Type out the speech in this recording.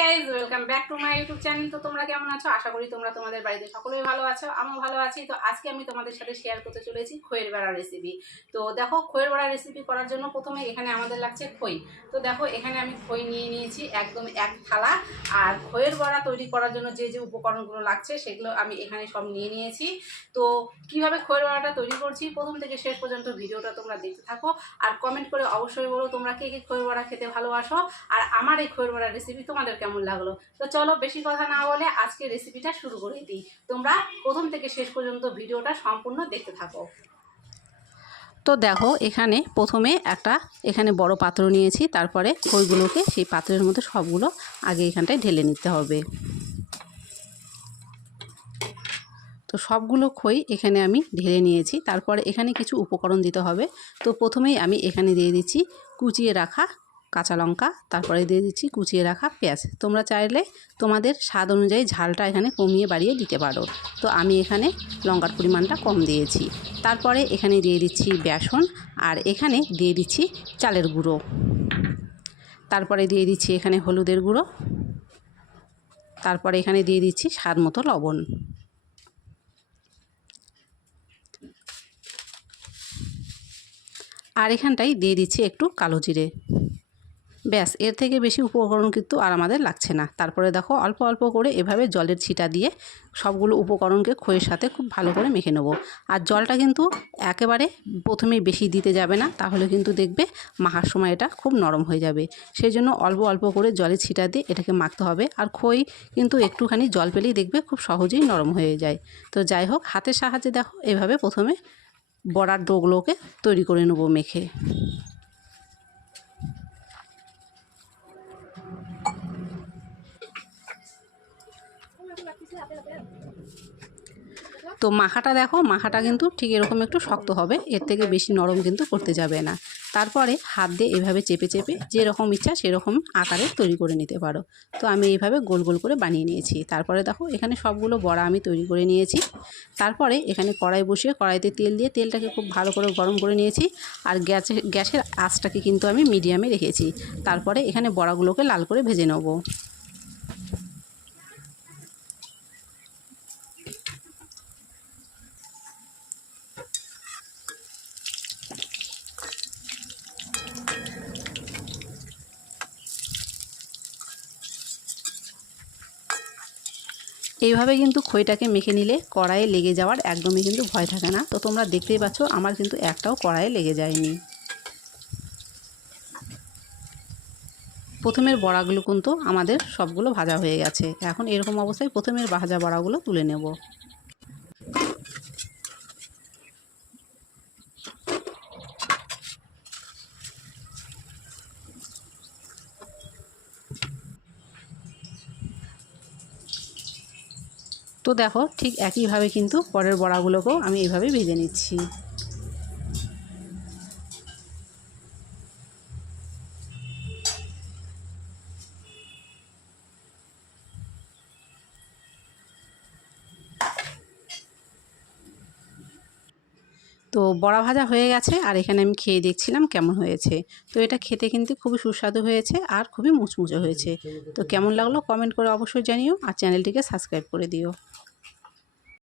Guys welcome back to my YouTube channel. তো তোমরা কেমন আছো? আশা করি তোমরা তোমাদের বাড়িতে সকলেই ভালো আছো, আমিও ভালো আছি। তো আজকে আমি তোমাদের সাথে শেয়ার করতে চলেছি খইয়ের বড়া রেসিপি। তো দেখো, খইয়ের বড়া রেসিপি করার জন্য প্রথমে এখানে আমাদের লাগছে খই। তো দেখো, এখানে আমি খই নিয়ে নিয়েছি একদম এক থালা। আর খইয়ের বড়া তৈরি করার জন্য যে যে উপকরণগুলো লাগছে সেগুলো আমি এখানে সব নিয়ে নিয়েছি। তো কিভাবে খইয়ের বড়াটা তৈরি করছি প্রথম থেকে শেষ পর্যন্ত ভিডিওটা তোমরা দেখতে থাকো। আর কমেন্ট করে অবশ্যই বলো তোমরা কে কে খইয়ের বড়া খেতে ভালোবাসো, আর আমার এই খইয়ের বড়া রেসিপি তোমাদের কেমন লাগলো। তো চলো বেশি কথা না বলে আজকে রেসিপিটা শুরু করে দিই। তোমরা প্রথম থেকে শেষ পর্যন্ত ভিডিওটা সম্পূর্ণ দেখতে থাকো। তো দেখো, এখানে প্রথমে এখানে বড় পাত্র নিয়েছি, তারপরে খইগুলোকে সেই পাত্রের মধ্যে সবগুলো আগে এখানটায় ঢেলে নিতে হবে। তো সবগুলো খই এখানে আমি ঢেলে নিয়েছি। তারপরে এখানে কিছু উপকরণ দিতে হবে। তো প্রথমেই আমি এখানে দিয়ে দিচ্ছি কুচিয়ে রাখা কাঁচা লঙ্কা, তারপরে দিয়ে দিচ্ছি কুচিয়ে রাখা পেঁয়াজ। তোমরা চাইলে তোমাদের স্বাদ অনুযায়ী ঝালটা এখানে কমিয়ে বাড়িয়ে দিতে পারো। তো আমি এখানে লঙ্কার পরিমাণটা কম দিয়েছি। তারপরে এখানে দিয়ে দিচ্ছি বেসন, আর এখানে দিয়ে দিচ্ছি চালের গুঁড়ো। তারপরে দিয়ে দিচ্ছি এখানে হলুদের গুঁড়ো। তারপরে এখানে দিয়ে দিচ্ছি স্বাদ মতো লবণ। আর এখানটাই দিয়ে দিচ্ছি একটু কালো জিরে। ব্যাস, এর থেকে বেশি উপকরণ কিন্তু আর আমাদের লাগছে না। তারপরে দেখো, অল্প অল্প করে এভাবে জলের ছিটা দিয়ে সবগুলো উপকরণকে খইয়ের সাথে খুব ভালো করে মেখে নেব। আর জলটা কিন্তু একেবারে প্রথমেই বেশি দিতে যাবে না, তাহলে কিন্তু দেখবে মাখার সময় এটা খুব নরম হয়ে যাবে। সেই জন্য অল্প অল্প করে জলের ছিটা দিয়ে এটাকে মাখতে হবে। আর খই কিন্তু একটুখানি জল পেলেই দেখবে খুব সহজেই নরম হয়ে যায়। তো যাই হোক, হাতের সাহায্যে দেখো এভাবে প্রথমে বড়ার ডোগুলোকে তৈরি করে নেব মেখে। তো মাখাটা দেখো, মাখাটা কিন্তু ঠিক এরকম একটু শক্ত হবে, এর থেকে বেশি নরম কিন্তু করতে যাবে না। তারপরে হাত দিয়ে এভাবে চেপে চেপে যেরকম ইচ্ছা সেরকম আকারে তৈরি করে নিতে পারো। তো আমি এইভাবে গোল গোল করে বানিয়ে নিয়েছি। তারপরে দেখো, এখানে সবগুলো বড়া আমি তৈরি করে নিয়েছি। তারপরে এখানে কড়াই বসিয়ে কড়াইতে তেল দিয়ে তেলটাকে খুব ভালো করে গরম করে নিয়েছি। আর গ্যাসের আঁচটাকে কিন্তু আমি মিডিয়ামে রেখেছি। তারপরে এখানে বড়াগুলোকে লাল করে ভেজে নেব। এইভাবে কিন্তু খইটাকে মেখে নিলে কড়াইয়ে লেগে যাওয়ার একদমই কিন্তু ভয় থাকে না। তো তোমরা দেখতেই পাচ্ছ আমার কিন্তু একটাও কড়াইয়ে লেগে যায়নি। প্রথমের বড়াগুলো কিন্তু আমাদের সবগুলো ভাজা হয়ে গেছে। এখন এরকম অবস্থায় প্রথমের ভাজা বড়াগুলো তুলে নেব। তো দেখো, ঠিক একইভাবে কিন্তু পরের বড়াগুলোকেও আমি এইভাবে ভেজে নিচ্ছি। তো বড়া ভাজা হয়ে গেছে, আর এখানে আমি খেয়ে দেখছিলাম কেমন হয়েছে। তো এটা খেতে কিন্তু খুবই সুস্বাদু হয়েছে আর খুবই মুচমুচে হয়েছে। তো কেমন লাগলো কমেন্ট করে অবশ্যই জানিও, আর চ্যানেলটিকে সাবস্ক্রাইব করে দিও।